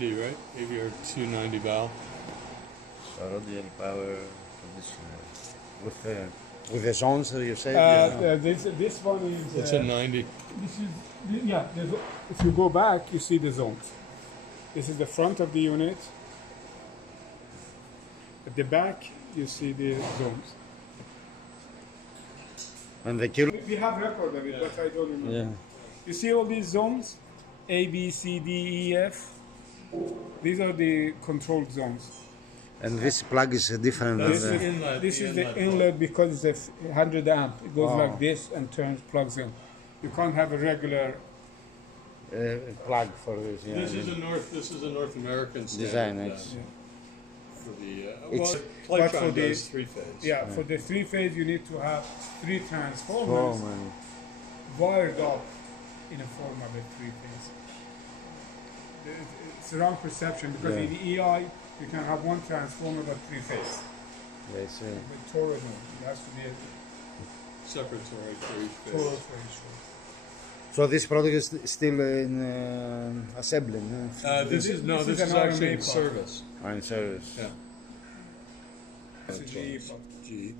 Right? AVR 290 valve. Radial power conditioner with the zones that you said. This one is. It's a 90. This is if you go back, you see the zones. This is the front of the unit. At the back, you see the zones. And the kilo. We have record of it, but I don't remember. Yeah. You see all these zones? A, B, C, D, E, F. These are the controlled zones. And this plug is different. This than is, the, inlet, this the is the inlet inlet because it's a 100 amp. It goes Oh. like this and plugs in. You can't have a regular. plug for this. Yeah. This is a North American Design. standard. It's, For the It's- but Plytron for the- does 3-phase. Yeah, for the 3-phase, you need to have 3 transformers wired up in a form of a 3-phase. It's a wrong perception because in the EI you can have 1 transformer but 3-phase. yes, With Torus, no, it has to be a Separate toroid for each phase. Torus ratio. So this product is still in assembling. This is an actually in RMA part. service. In service. Yeah. It's a GE part. GE.